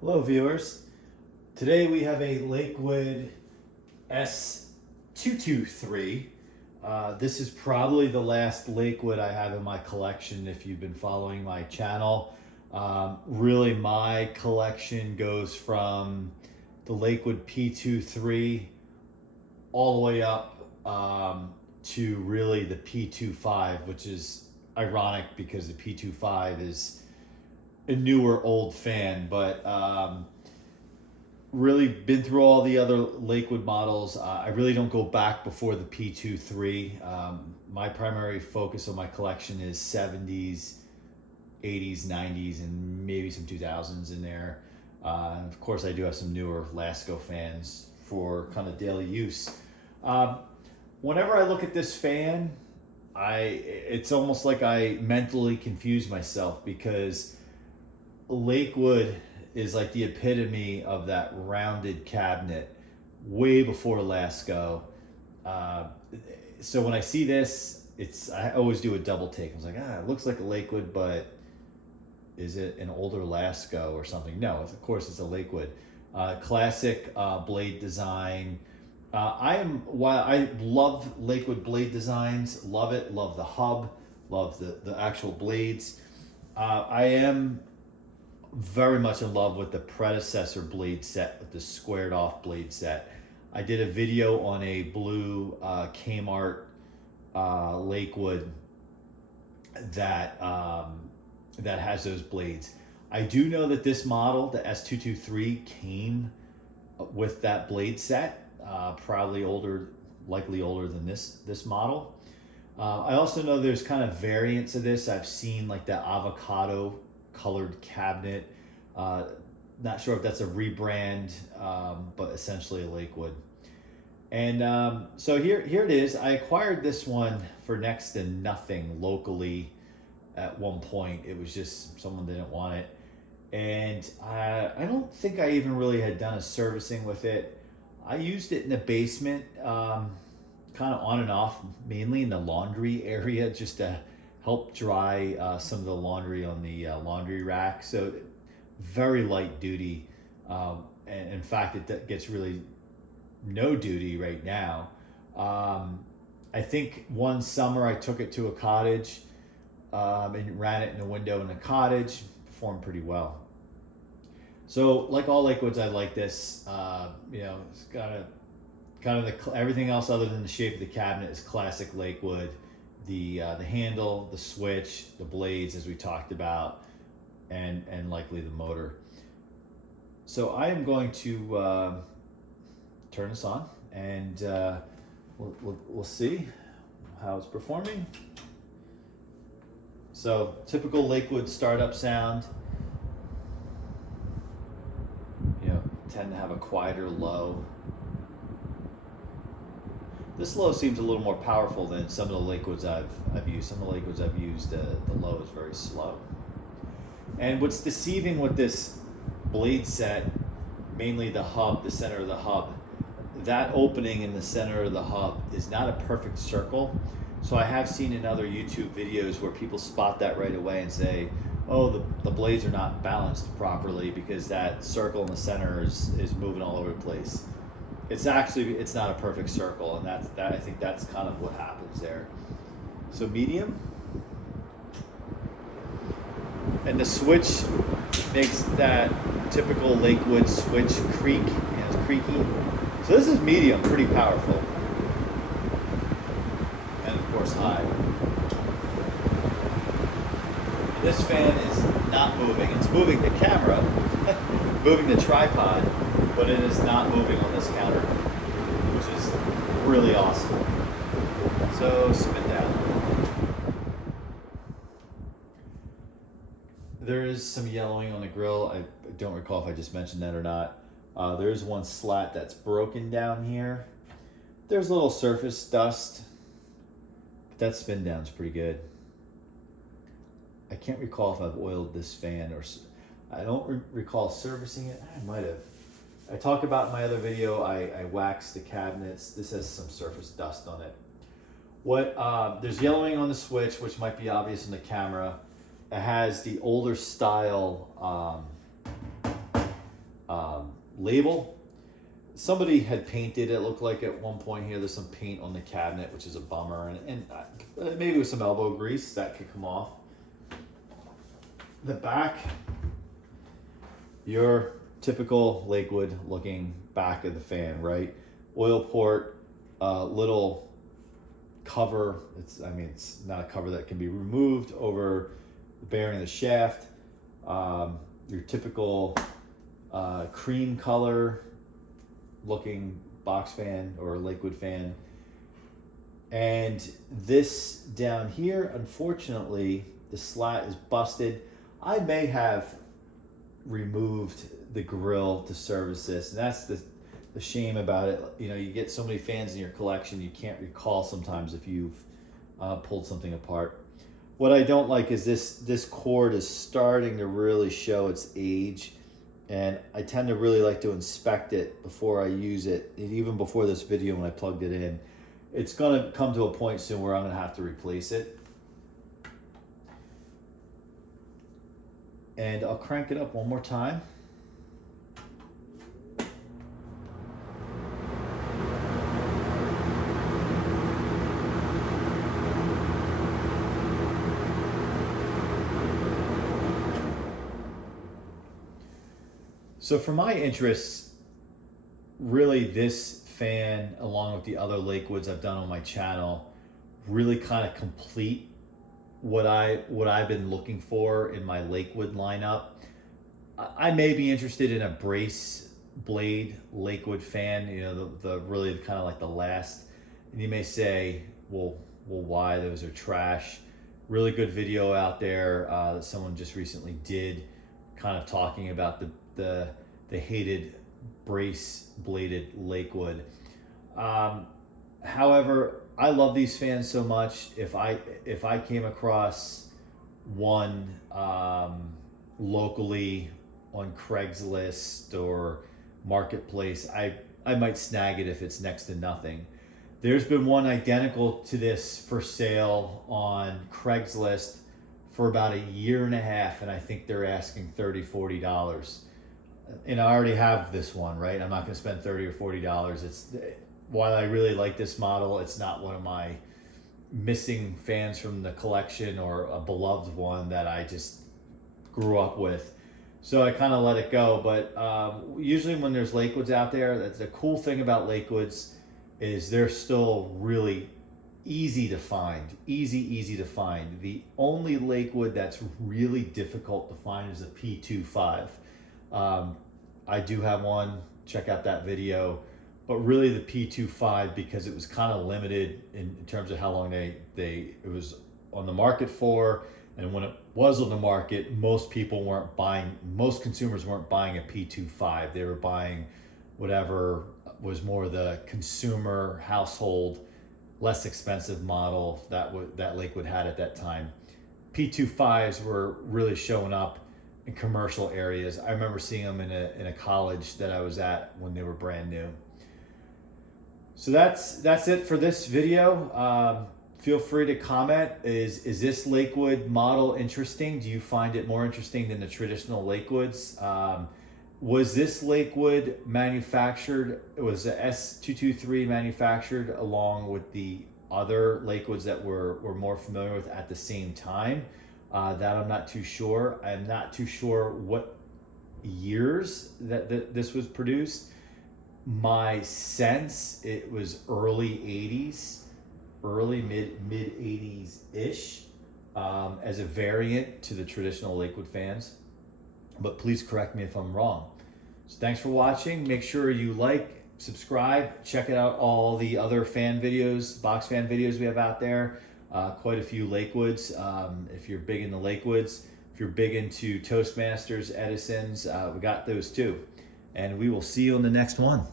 Hello viewers. Today we have a Lakewood S223. This is probably the last Lakewood I have in my collection if you've been following my channel. Really my collection goes from the Lakewood P23 all the way up to really the P25, which is ironic because the P25 is a newer old fan, but really been through all the other Lakewood models. I really don't go back before the P23. My primary focus of my collection is 70s, 80s, 90s, and maybe some 2000s in there. Of course, I do have some newer Lasko fans for kind of daily use. Whenever I look at this fan, it's almost like I mentally confuse myself because Lakewood is like the epitome of that rounded cabinet way before Lasko. So when I see this, I always do a double take. I was like, it looks like a Lakewood, but is it an older Lasko or something? No, of course it's a Lakewood. Classic blade design. While I love Lakewood blade designs, love it, love the hub, love the actual blades. I am very much in love with the predecessor blade set, with the squared off blade set. I did a video on a blue Kmart Lakewood that has those blades. I do know that this model, the S223, came with that blade set, probably older, likely older than this model. I also know there's kind of variants of this. I've seen like the avocado colored cabinet. Not sure if that's a rebrand, but essentially a Lakewood. And so here it is. I acquired this one for next to nothing locally at one point. It was just someone didn't want it. And I don't think I even really had done a servicing with it. I used it in the basement, kind of on and off, mainly in the laundry area, just to help dry some of the laundry on the laundry rack. So very light duty. And in fact, it gets really no duty right now. I think one summer I took it to a cottage and ran it in a window in a cottage. Performed pretty well. So like all Lakewoods, I like this. It's got everything else other than the shape of the cabinet is classic Lakewood. The handle, the switch, the blades, as we talked about, and likely the motor. So I am going to turn this on, and we'll see how it's performing. So typical Lakewood startup sound. Tend to have a quieter low. This low seems a little more powerful than some of the Lakewoods I've used. Some of the Lakewoods I've used, the low is very slow. And what's deceiving with this blade set, mainly the hub, the center of the hub, that opening in the center of the hub is not a perfect circle. So I have seen in other YouTube videos where people spot that right away and say, oh, the blades are not balanced properly because that circle in the center is moving all over the place. It's not a perfect circle, and I think that's kind of what happens there. So medium, and the switch makes that typical Lakewood switch creak, it's creaky. So this is medium, pretty powerful, and of course high. This fan is not moving. It's moving the camera, moving the tripod, but it is not moving on this counter, which is really awesome. So spin down. There is some yellowing on the grill. I don't recall if I just mentioned that or not. There is one slat that's broken down here. There's a little surface dust, but that spin down's pretty good. I can't recall if I've oiled this fan or I don't recall servicing it. I might have. I talk about in my other video, I waxed the cabinets. This has some surface dust on it. There's yellowing on the switch, which might be obvious in the camera. It has the older style label. Somebody had painted, it looked like at one point here, there's some paint on the cabinet, which is a bummer, and maybe with some elbow grease that could come off. The back, your typical Lakewood looking back of the fan, right? Oil port, little cover. It's not a cover that can be removed over the bearing of the shaft. Your typical cream color looking box fan or Lakewood fan. And this down here, unfortunately, the slat is busted. I may have removed the grill to service this, and that's the shame about it. You know, you get so many fans in your collection, you can't recall sometimes if you've pulled something apart. What I don't like is this cord is starting to really show its age, and I tend to really like to inspect it before I use it, and even before this video when I plugged it in. It's gonna come to a point soon where I'm gonna have to replace it. And I'll crank it up one more time. So for my interests, really this fan, along with the other Lakewoods I've done on my channel, really kind of complete what I've been looking for in my Lakewood lineup. I may be interested in a brace blade Lakewood fan, you know, the really kind of like the last. And you may say, well, why? Those are trash. Really good video out there that someone just recently did, kind of talking about the hated brace bladed Lakewood. However, I love these fans so much. If I came across one locally on Craigslist or Marketplace, I might snag it if it's next to nothing. There's been one identical to this for sale on Craigslist for about a year and a half, and I think they're asking $30-$40. And I already have this one, right? I'm not going to spend $30 or $40. It's, while I really like this model, it's not one of my missing fans from the collection or a beloved one that I just grew up with. So I kind of let it go. But usually when there's Lakewoods out there, that's the cool thing about Lakewoods is they're still really easy to find. Easy to find. The only Lakewood that's really difficult to find is a P25. I do have one. Check out that video. But really the P25, because it was kind of limited in terms of how long it was on the market for, and when it was on the market, most consumers weren't buying a P25. They were buying whatever was more the consumer household, less expensive model that Lakewood had at that time. P25s were really showing up in commercial areas. I remember seeing them in a college that I was at when they were brand new. So that's it for this video. Feel free to comment. Is this Lakewood model interesting? Do you find it more interesting than the traditional Lakewoods? Was this Lakewood manufactured? Was the S223 manufactured along with the other Lakewoods that we're more familiar with at the same time? That I'm not too sure. I'm not too sure what years that this was produced. My sense, it was early 80s, mid 80s-ish, as a variant to the traditional Lakewood fans. But please correct me if I'm wrong. So thanks for watching. Make sure you like, subscribe, check out all the other fan videos, box fan videos we have out there. Quite a few Lakewoods. If you're big into Lakewoods, if you're big into Toastmasters, Edisons, we got those too. And we will see you on the next one.